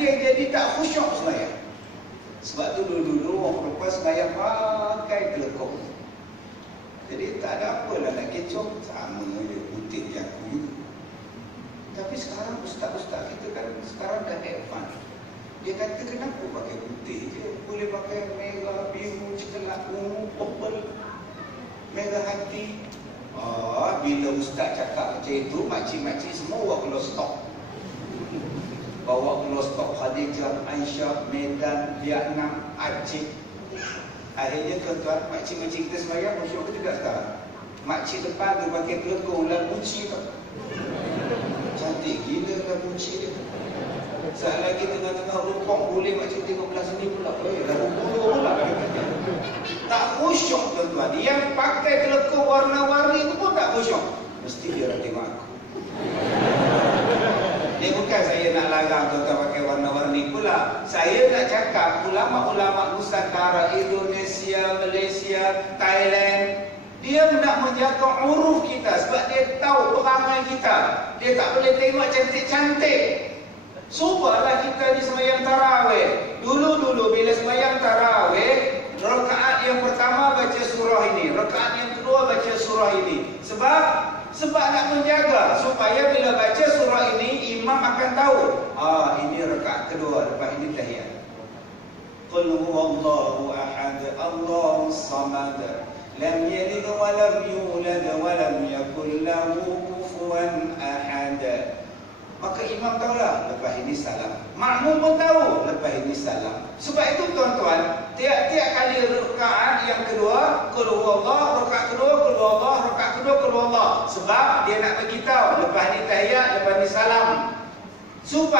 hati yang jadi tak khusyuk sembahyang. Sebab tu dulu-dulu orang perempuan sembahyang pakai kelekong. Jadi tak ada apalah nak kecoh, sama je putih je aku. Tapi sekarang ustaz-ustaz kita kan sekarang dah advance. Dia kata kenapa pakai putih je, boleh pakai merah, biru, coklat, ungu, purple, merah hati. Bila ustaz cakap macam itu, makcik-makcik semua bawa keluar stok. Bawa keluar stok Khadijah, Aisyah, Medan, Vietnam, Aceh. Akhirnya tuan-tuan, makcik-makcik kita sembahyang khusyuk ke tidak sekarang? Makcik depan tu pakai kelekong lagu Buci tau. Cantik gila lagu Buci dia. Saat lagi tengah-tengah rukuk boleh makcik tengok belah sini pula. Lagu bulu pula. Tak khusyuk tuan-tuan. Yang pakai kelekong warna-warni tu pun tak khusyuk. Mesti dia orang tengok aku. Dia bukan saya nak larang tuan-tuan pakai warna-warni pula. Saya nak cakap ulama-ulama Nusantara, Indonesia, Malaysia, Thailand, dia nak menjaga uruf kita sebab dia tahu perangai kita. Dia tak boleh tengok cantik-cantik. Supaya kita di sembahyang tarawih. Dulu-dulu bila sembahyang tarawih, rakaat yang pertama baca surah ini, rakaat yang kedua baca surah ini. Sebab nak menjaga supaya bila baca surah ini imam akan tahu, ini rakaat kedua, lepas ini tahiyat. Qul huwallahu ahad, Allahus samad, lam yalid wa lam yulad wa lam yakul lahu kufuwan ahad. Maka imam tahulah, lepas ini salam. Makmum pun tahu, lepas ini salam. Sebab itu tuan-tuan, tiap-tiap kali rakaat yang kedua, qul huwallah, rakaat kedua, qul huwallah, rakaat kedua, qul huwallah. Sebab dia nak bagi tahu, lepas ini tahiyat, lepas ini salam. Supaya